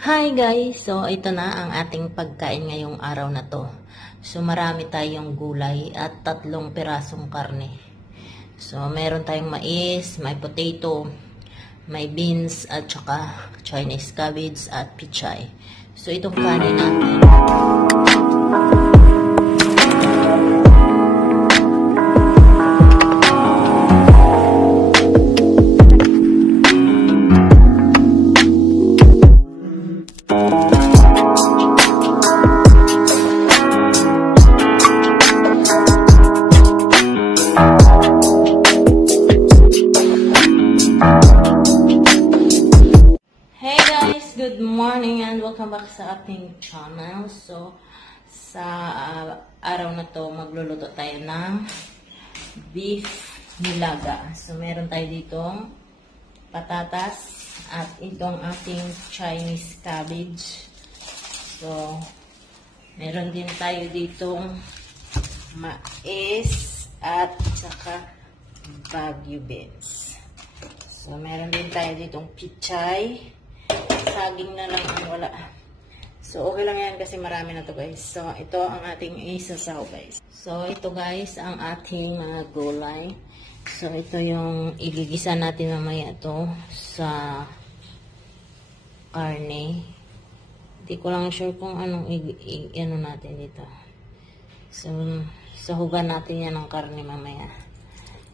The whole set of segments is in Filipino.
Hi guys! So, ito na ang ating pagkain ngayong araw na to. So, marami tayong gulay at 3 pirasong karne. So, meron tayong mais, may potato, may beans, at saka Chinese cabbage at pichay. So, itong kanin natin. Good morning and welcome back sa ating channel. So, sa araw na to, magluluto tayo ng beef nilaga. So, meron tayo ditong patatas at itong ating Chinese cabbage. So, meron din tayo ditong mais at saka Baguio beans. So, meron din tayo ditong pichay. Saging na lang ang wala. So, okay lang yan kasi marami na to guys. So, ito ang ating isasaw guys. So, ito guys ang ating gulay. So, ito yung igigisa natin mamaya to sa karne. Hindi ko lang sure kung anong ano natin dito. So, sahugan natin yan ng karne mamaya.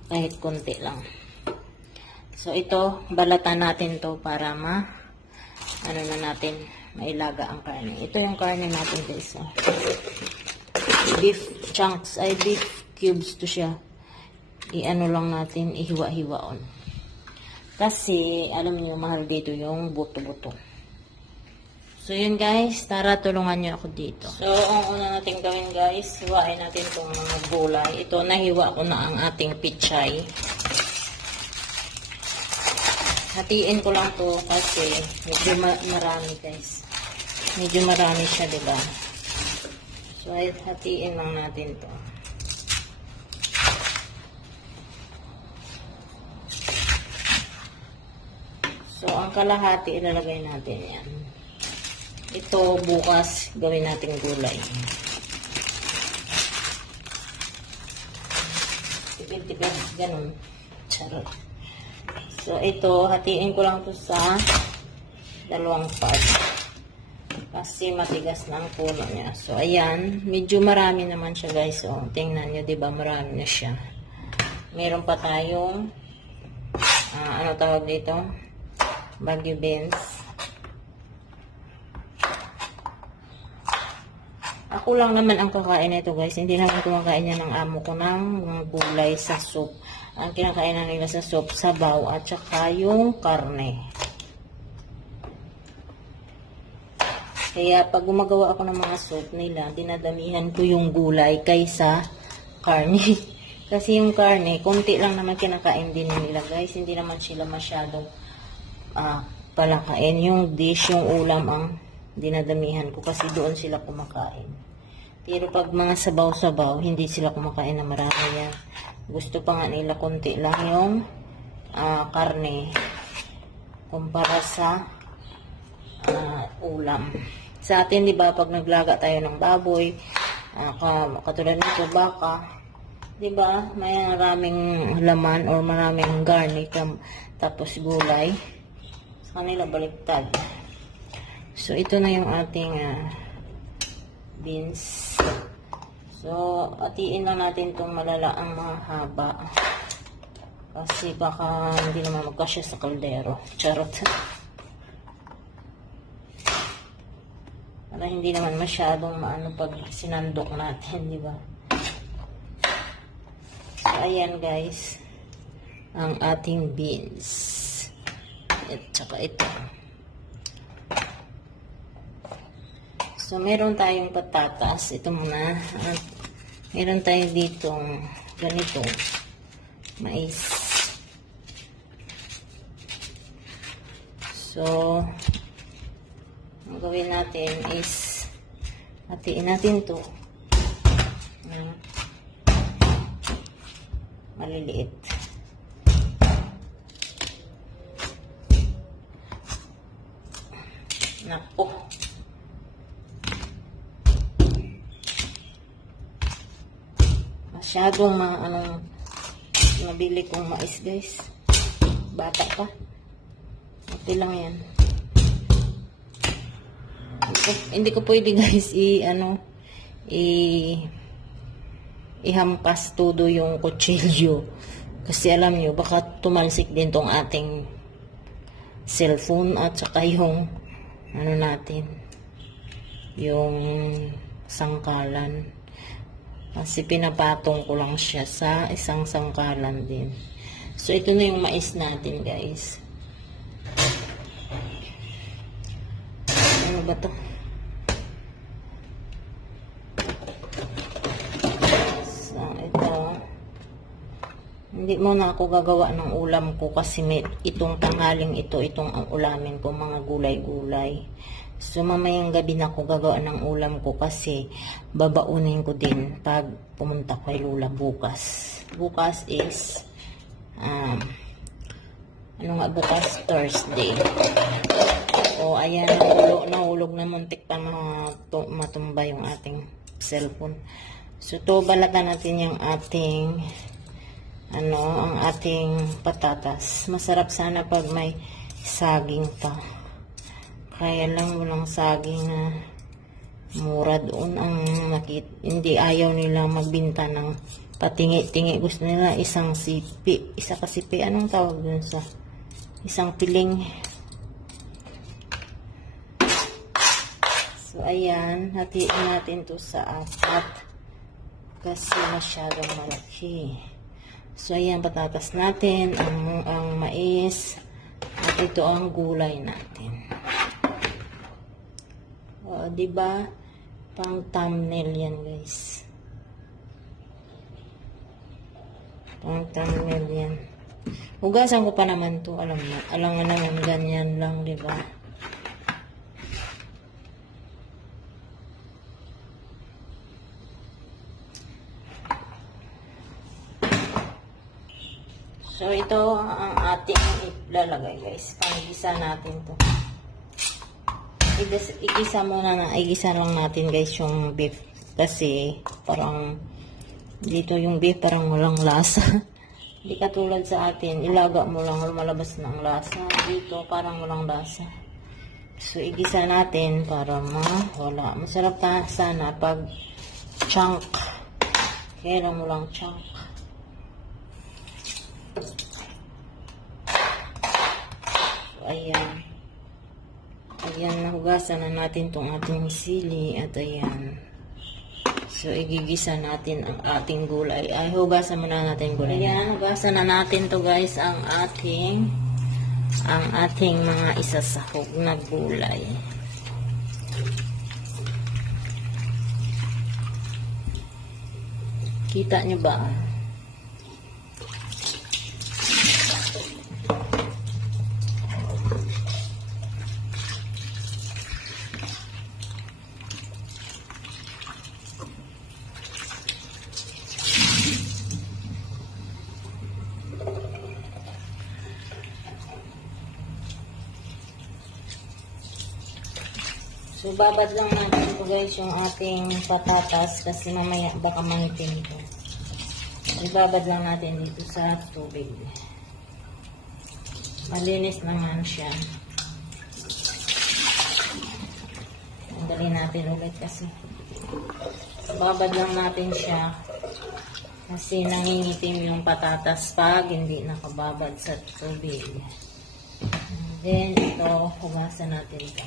Kahit konti lang. So, ito, balatan natin to para ano na natin, mailaga ang karne. Ito yung karne natin guys. Beef chunks, ay beef cubes to siya. I-ano lang natin, ihiwa-hiwaon. Kasi, alam niyo, mahal dito yung buto-buto. So, yun guys, tara tulungan niyo ako dito. So, ang una natin gawin guys, hiwain natin itong mga gulay. Ito, nahiwa ko na ang ating pichay. Hatiin ko lang to kasi medyo marami guys. Medyo marami siya, diba? So, hatiin lang natin to. So, ang kalahati ilalagay natin yan. Ito bukas gawin natin gulay. Tipid-tipid, ganun. Charot. So, ito, hatiin ko lang to sa 2 part. Kasi matigas na ang puno niya. So, ayan. Medyo marami naman siya, guys. So, tingnan nyo, diba? Marami na siya. Meron pa tayong, ano tawag dito? Baguio beans. Ako lang naman ang kakain nito, guys. Hindi naman kumakain niya ng amo ko ng mga gulay sa soup. Ang kinakainan nila sa soup, sabaw, at saka yung karne. Kaya pag gumagawa ako ng mga soup nila, dinadamihan ko yung gulay kaysa karne. Kasi yung karne, konti lang naman kinakain din nila guys. Hindi naman sila masyadong palakain. Yung dish, yung ulam ang dinadamihan ko kasi doon sila kumakain. Pero pag mga sabaw-sabaw, hindi sila kumakain na marami yan. Gusto pa nga nila konti lang yung karne kumpara sa ulam. Sa atin, di ba, pag naglaga tayo ng baboy, katulad nito, baka, di ba, may maraming laman or maraming garlic, tapos gulay. Sa kanila, baliktad. So, ito na yung ating beans. So, atiin lang natin itong malalaang mga haba. Kasi baka hindi naman magkasya sa kaldero. Charot. Para hindi naman masyadong maano pag sinandok natin, di ba? So, ayan guys. Ang ating beans. At saka ito. So, meron tayong patatas. Ito muna. At meron tayong ditong ganito. Mais. So, ang gawin natin is hatiin natin to. Maliliit. Naku. Masyadong nabili kong mais, guys. Bata pa. Okay lang yan. Hindi ko pwede, guys, ihampas todo yung kutsilyo. Kasi alam nyo, baka tumalsik din tong ating cellphone at saka yung natin, yung sangkalan. Kasi pinapatong ko lang siya sa isang sangkalan din. So, ito na yung mais natin, guys. Ano ba to? So, ito. Hindi muna ako gagawa ng ulam ko kasi itong tanghaling itong ang ulamin ko, mga gulay-gulay. So, mamayang gabi na ako gagawa ng ulam ko kasi babaunin ko din pag pumunta kay Lola bukas. Bukas is, bukas? Thursday. O, ayan, nahulog na muntik pa matumba yung ating cellphone. So, to balatan natin yung ating ang ating patatas. Masarap sana pag may saging pa. Kaya lang walang saging na mura doon ang hindi ayaw nila magbinta ng patingi-tingi. Gusto nila isang sipi. Isa kasipi. Anong tawag dun sa isang piling? So, ayan. Hatiin natin to sa 4 kasi masyadong malaki. So, ayan, patatas natin, ang mais, at ito ang gulay natin. O, diba? Pang thumbnail yan, guys. Pang thumbnail yan. Hugasan ko pa naman to, alam nga naman, ganyan lang, diba? So, ito ang ating ilalagay, guys. Pang-igisa natin to. Igisa lang natin, guys, yung beef. Kasi, parang, dito yung beef, parang walang lasa. Hindi katulad sa atin, ilaga mo lang, lumalabas ng lasa. Dito, parang walang lasa. So, igisa natin para wala. Masarap pa sana pag chunk. Kailan mo lang chunk. So, ayan. Ayan, nahugasan na natin tong ating sili. At ayan. So, igigisa natin ang ating gulay. Ay, hugasan muna natin gulay. Ayan, hugasan na natin to, guys, ang ating mga isasahog na gulay. Kita nyo ba? So, babad lang natin ito, guys, yung ating patatas kasi mamaya baka mangitim ito. Ibabad lang natin dito sa tubig. Malinis naman siya. Tanggalin natin ulit kasi. Babad lang natin siya kasi nangingitim yung patatas pag hindi nakababad sa tubig. And then, ito, hugasan natin ito.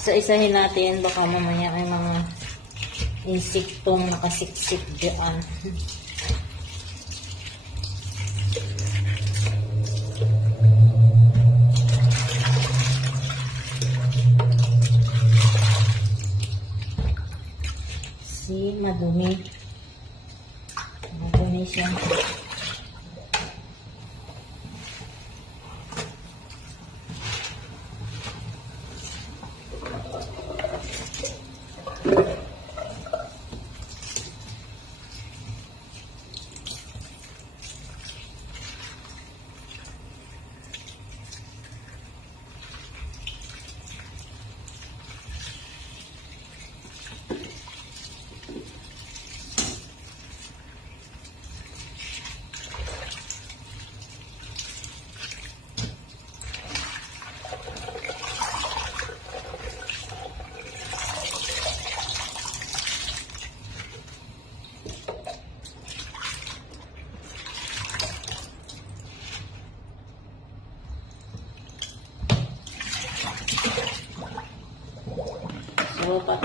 Isa-isahin natin, baka mamaya may mga insektong nakasiksik dyan. madumi. Madumi siya.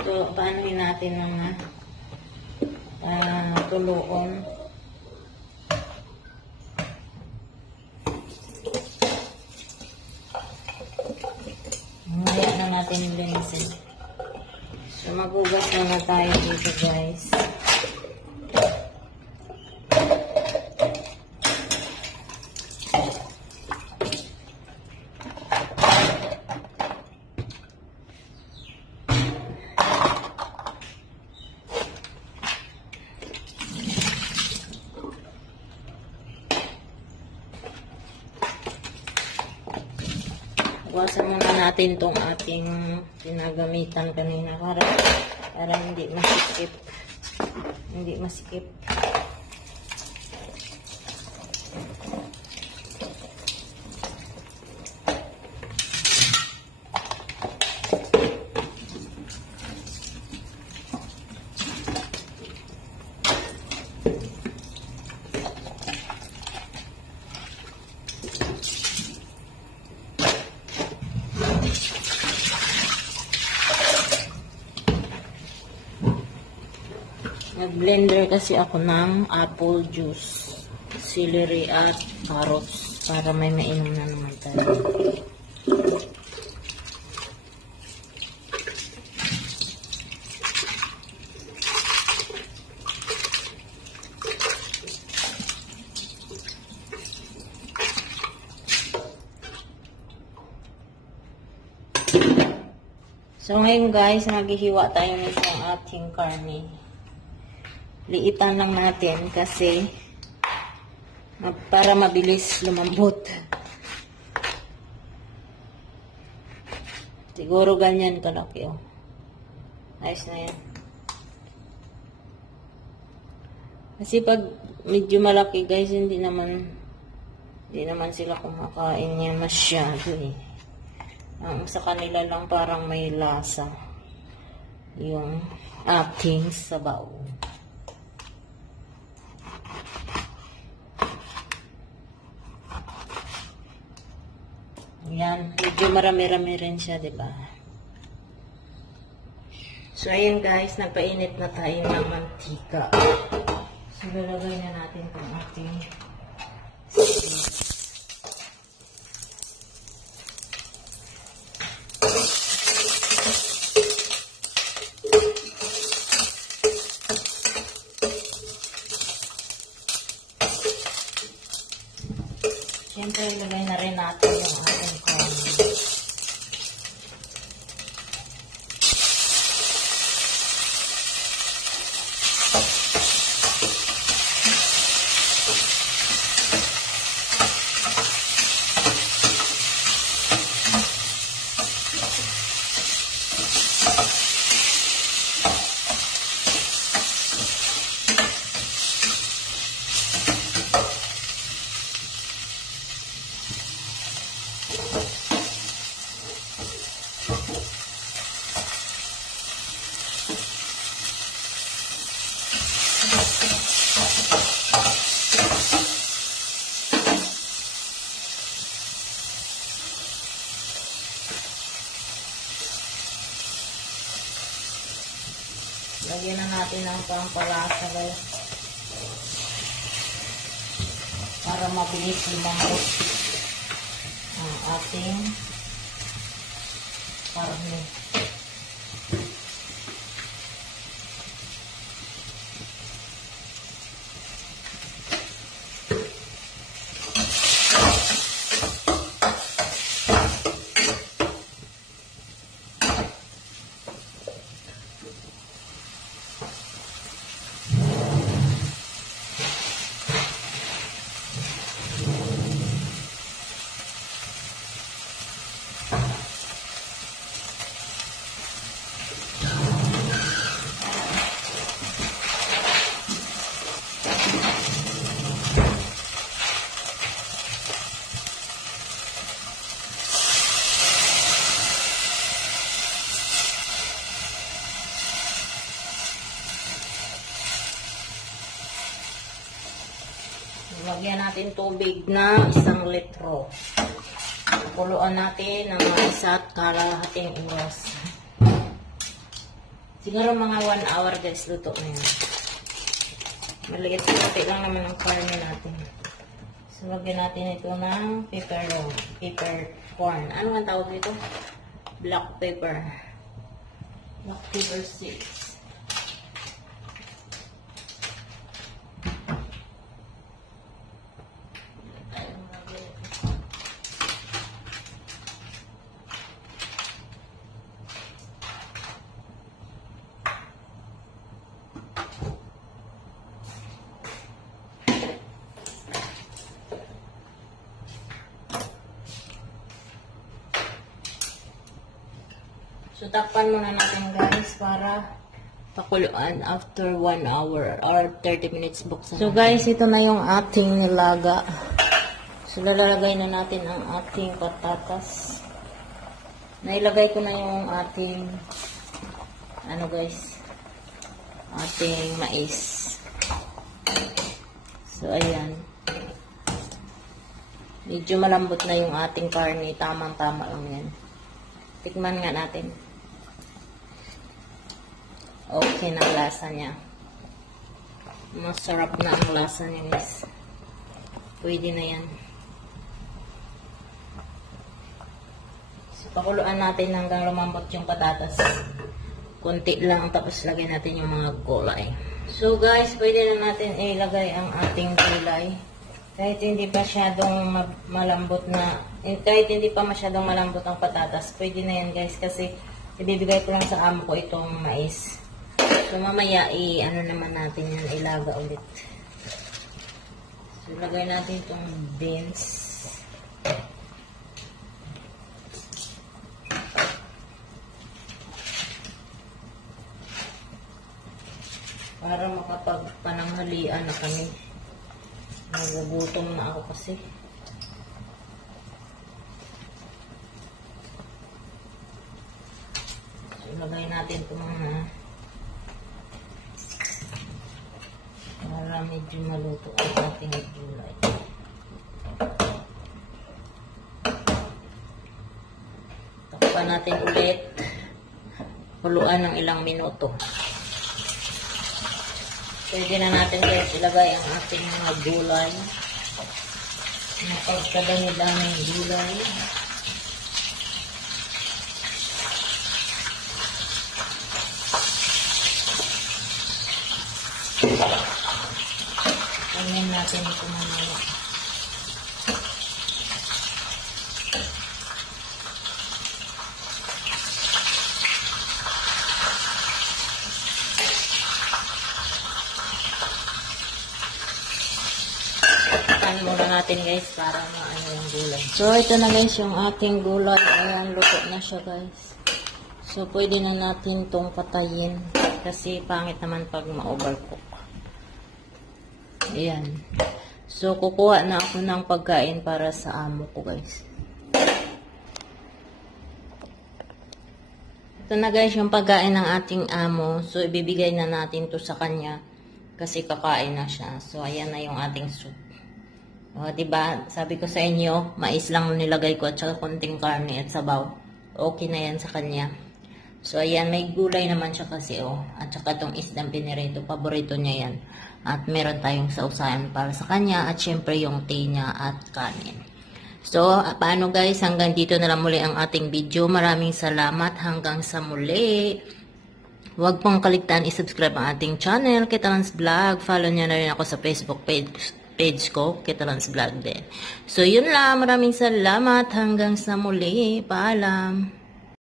So, paanohin natin mga tuluon. Mamaya na natin yung linisin. So, magugas na tayo dito, guys. Iwasan muna natin itong ating pinagamitan kanina para hindi masikip. Hindi masikip. Nag-blender kasi ako ng apple juice, celery at carrots para may mainom na naman tayo. So ngayon guys, maghihiwa tayo nitong ating karne. Liitan lang natin kasi para mabilis lumambot. Siguro ganyan kalaki, oh. Ayos na yan. Kasi pag medyo malaki guys, hindi naman sila kumakain niya masyado eh. Ang sa kanila lang parang may lasa yung ating sabaw. Yan, medyo marami-rami rin siya, diba? So, ayun guys, nagpainit na tayo ng mantika. So, lalagay na natin itong ating seeds. Siyempre, ilagay na rin natin yung ating corn. Lagyan na natin ng pampalasa guys. Para mabilis lumambot ang ating karne. Lagyan natin tubig na 1 litro. Kuluan natin ng mga 1.5 oras. Siguro mga 1 hour guys, luto na yan. Maliit lang naman ang karne natin. So, lagyan natin ito ng peppercorn. Ano ang tawag dito? Black pepper. Black pepper seeds. So, takpan muna natin guys para pakuluan after 1 hour or 30 minutes buksan. So guys, ito na yung ating nilaga. So, lalagay na natin ang ating patatas. Nailagay ko na yung ating ating mais. So, ayan. Medyo malambot na yung ating karne. Tamang-tama lang yan. Tikman nga natin. Okay na ang lasa niya. Masarap na ang lasa niya guys. Pwede na yan. So, pakuluan natin hanggang lumambot yung patatas. Kunti lang, tapos lagyan natin yung mga gulay. So guys, pwede na natin ilagay ang ating gulay. Kahit hindi pa masyadong malambot ang patatas, pwede na yan guys, kasi ibibigay ko lang sa amo ko itong mais. So mamaya naman natin yan, ilaga ulit. So lagay natin itong beans. Para makapagpananghalian na kami. Nagugutom na ako kasi. So, ilagay natin ito mga para medyo maluto ang ating gulay. Takpan natin ulit. Kuluan ng ilang minuto. Pwede na natin guys ilagay ang ating mga gulay. Napagkadami-daming gulay. Tingnan natin ito mamaya. Muna natin guys para maano yung gulay. So ito na guys yung ating gulay. Ayan, luto na siya guys. So pwede na natin itong patayin kasi pangit naman pag ma-overcook. Ayan. So kukuha na ako ng pagkain para sa amo ko guys. Ito na guys yung pagkain ng ating amo. So ibibigay na natin to sa kanya kasi kakain na siya. So ayan na yung ating soup. O, diba? Sabi ko sa inyo, mais lang nilagay ko at saka konting karne at sabaw. Okay na yan sa kanya. So, ayan, may gulay naman siya kasi, At saka itong isdang pinirito, paborito niya yan. At meron tayong sausayan para sa kanya at syempre yung tea niya at kanin. So, paano guys? Hanggang dito na lang muli ang ating video. Maraming salamat. Hanggang sa muli. Huwag pong kaligtaan i-subscribe ang ating channel, Ketalans Vlog. Follow niyo na rin ako sa Facebook page ko, Ketalans Vlog din. So, yun lang. Maraming salamat. Hanggang sa muli. Paalam.